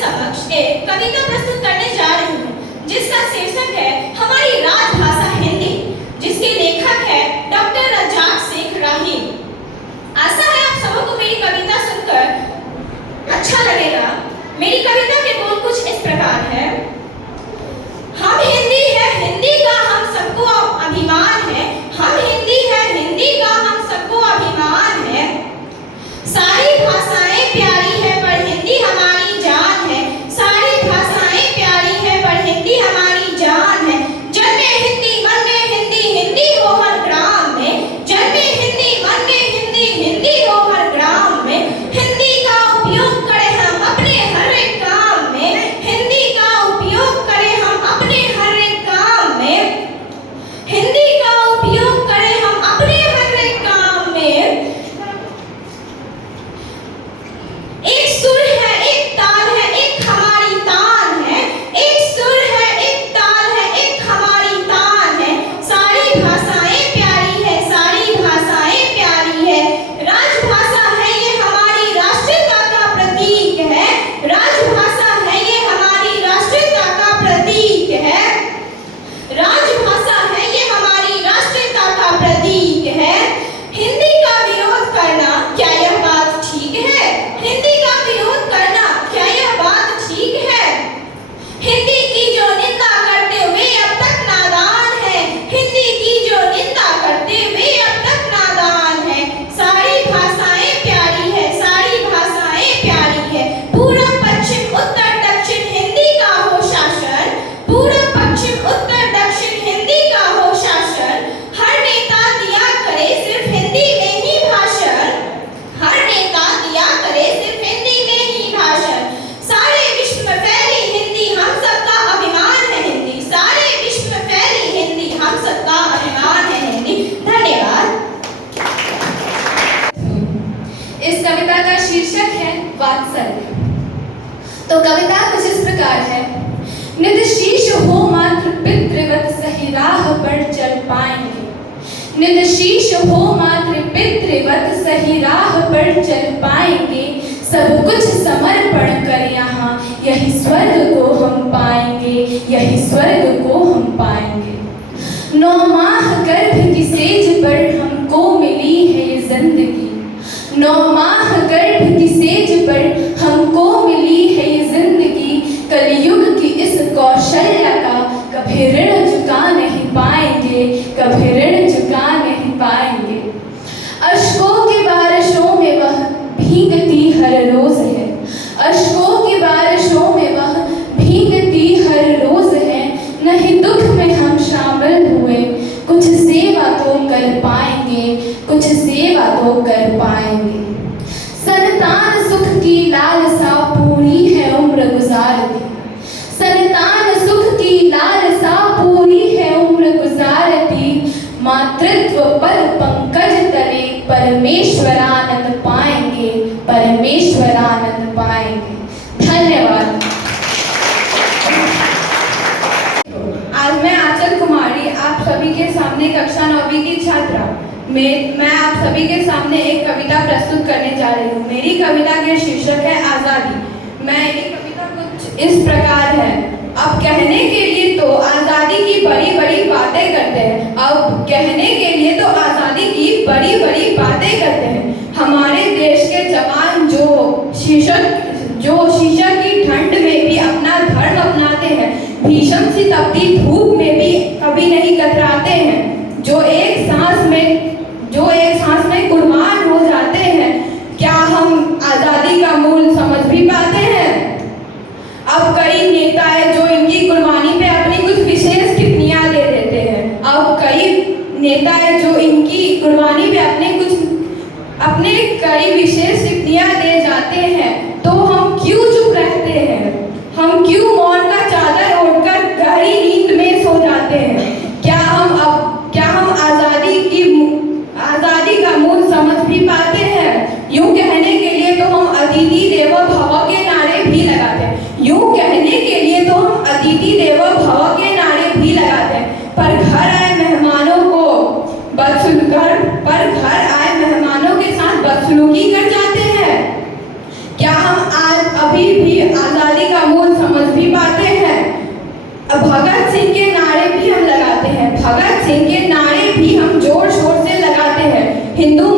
समक्ष एक कविता प्रस्तुत करने जा रही हूँ, जिसका शीर्षक है हमारी राजभाषा हिंदी, जिसके लेखक है डॉक्टर रज्जाक शेख राही। आशा है आप सबों को मेरी कविता सुनकर अच्छा लगेगा। मेरी कविता के बोल कुछ इस प्रकार है। हम हिंदी है, हिंदी का हम सबको अभिमान है। हम हिंदी है, हिंदी का हम सबको अभिमान है। सारी भाषाएं प्यारी है पर हिंदी हमारी जान है। सारी भाषाएं प्यारी है पर हिंदी हमारी जान है। जन्मे हिंदी मन में हिंदी, हिंदी हो हर ग्राम में। जन्मे हिंदी मन में हिंदी, हिंदी हो हर ग्राम में। हिंदी का उपयोग करें हम अपने हर एक काम में। हिंदी का उपयोग करें हम अपने हर एक काम में। हिंदी का उपयोग करें हम अपने हर एक काम में। एक सुर है, एक ताल है, एक हमारी तान है। एक सुर है, एक ताल है, एक हमारी तान है। सारी भाषाएं प्यारी है, सारी भाषाएं प्यारी है। राजभाषा है ये हमारी राष्ट्रीयता का प्रतीक है। राजभाषा है ये हमारी राष्ट्रीयता का प्रतीक है। राजभाषा है ये हमारी राष्ट्रीयता का प्रतीक है। हिंदी का विरोध करना क्या यह बात ठीक है? हिंदी का विरोध करना क्या यह बात ठीक है? हिंदी की जो निंदा करते हुए अब तक नादान है। हिंदी की जो निंदा करते हुए अब तक नादान है। सारी भाषाएं प्यारी है, सारी भाषाएं प्यारी है। पूरब पश्चिम उत्तर दक्षिण हिंदी का हो शासन। पूरब पश्चिम उत्तर दक्षिण हिंदी का हो शासन। हर नेता दिया करे सिर्फ हिंदी में ही भाषण। हर नेता दिया करे सिर्फ हिंदी में ही भाषण। सारे विश्व में फैली हिंदी हम सबका अभिमान है हिंदी। सारे विश्व में फैली हिंदी हम सबका अभिमान है हिंदी। धन्यवाद। इस कविता का शीर्षक है वात्सल्य। तो कविता कुछ इस प्रकार है। नित शीश हो मात्र पितृवत सही राह पर चल पाएंगे। नित शीश हो मात्र पितृवत सही राह पर चल पाएंगे। सब कुछ समर्पण कर यहाँ यही स्वर्ग को हम पाएंगे। यही स्वर्ग को हम पाएंगे। 9 माह गर्भ की सेज पर हमको मिली है ये जिंदगी। 9 माह गर्भ की सेज पर हमको मिली है ये जिंदगी। कलयुग की इस कौशल्या का कभी ऋण चुका नहीं पाएंगे। कभी ऋण चुका नहीं पाएंगे। अश्कों की बारिशों में वह भीगती हर रोज है। अश्कों की बारिशों में वह भीगती हर रोज है। नहीं दुख में हम शामिल हुए, कुछ सेवा तो कर पाएंगे। कुछ सेवा तो कर पाएंगे। संतान सुख की लालसा पूरी है उम्र गुजार दी। संतान सुख की लालसा पूरी है उम्र गुजार दी। मातृत्व पर पंकज तले परमेश्वरानंद पाएंगे। परमेश्वरानंद पाएंगे। धन्यवाद। आज मैं आंचल कुमारी आप सभी के सामने कक्षा 9वीं की छात्रा मैं आप सभी के सामने एक कविता प्रस्तुत करने जा रही हूँ। मेरी कविता के शीर्षक है आज़ादी। मेरी कविता कुछ इस प्रकार है। अब कहने के लिए तो आज़ादी की बड़ी बड़ी बातें करते हैं। अब कहने के लिए तो आज़ादी की बड़ी बड़ी बातें करते हैं। हमारे देश के जवान जो शीशा की ठंड में भी अपना धर्म अपनाते हैं। भीषण सी तपती धूप में भी कभी नहीं कतराते हैं। जो एक सांस में कुर्बान हो जाते हैं। क्या हम आज़ादी का मूल समझ भी पाते हैं? अब कई नेता है जो इनकी कुर्बानी पे अपनी कुछ विशेष टिप्पणियां दे देते हैं। अब कई नेता है जो इनकी कुर्बानी पे अपने कई विशेष टिप्पणियां दे जाते हैं। तो हम क्यों चुप रहते हैं? हम क्यों मौन का चादर ओढ़कर गहरी नींद में सो जाते हैं? क्या हम आज़ादी का मूल समझ भी पाते हैं? यूं कहने के लिए तो हम अतिथि देवो भव के नारे भी लगाते हैं। यूं कहने के लिए तो हम अतिथि देवो भव के नारे भी लगाते हैं। पर घर आए मेहमानों के साथ बदसलूकी सिंह के नारे भी हम लगाते हैं, भगत सिंह के नारे भी हम जोर शोर से लगाते हैं। हिंदू